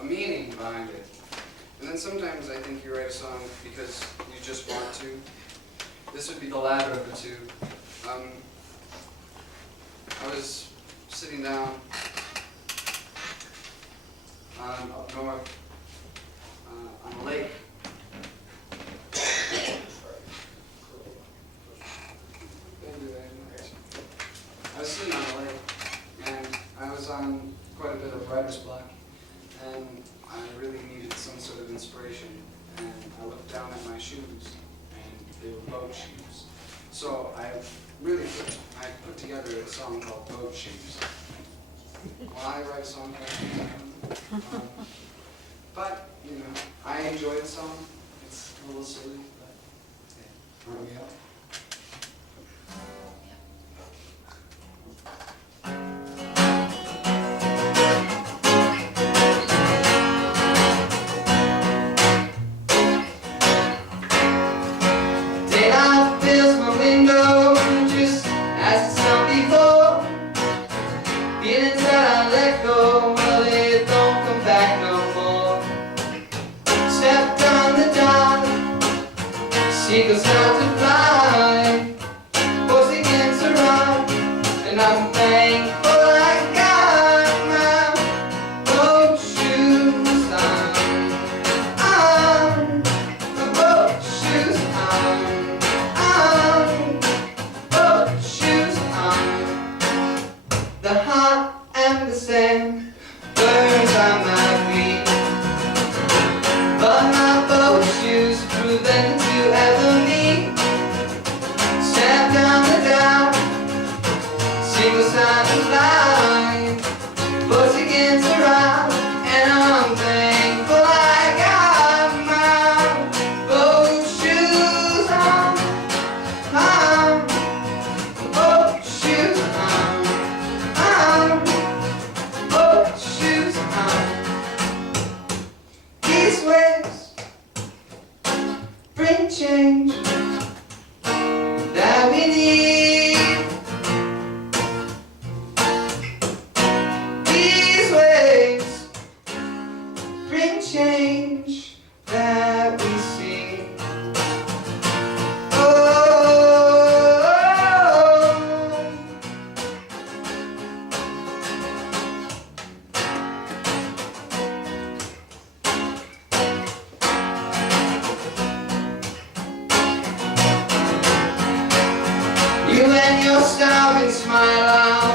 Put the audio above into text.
a meaning behind it. And then sometimes I think you write a song because you just want to. This would be the latter of the two. I was sitting down up north on a lake. I was sitting on a lake, and I was on quite a bit of writer's block, and I really needed some sort of inspiration. And I looked down at my shoes, and they were boat shoes. So I put together a song called Boat Shoes. Well, I write a song called but, you know, I enjoy the song. It's a little silly, but yeah. Aren't we all? Daylight fills my window just as the sun before. Feelings that I let go, well, they don't come back no more. Step down the dock, seagulls start to fly, boats begin to run, and I'm thankful I got my boat shoes on. My boat shoes on, boat shoes on. The hot and the sand burns on my feet, but my boat shoes prove them to ever meet. Step down the dock, seagulls start to fly, boats begin to rock, and I'm thankful I got my boat shoes on. Boat shoes on, boat shoes on. These waves bring change that we need. These waves bring change that we see. You and your starving smile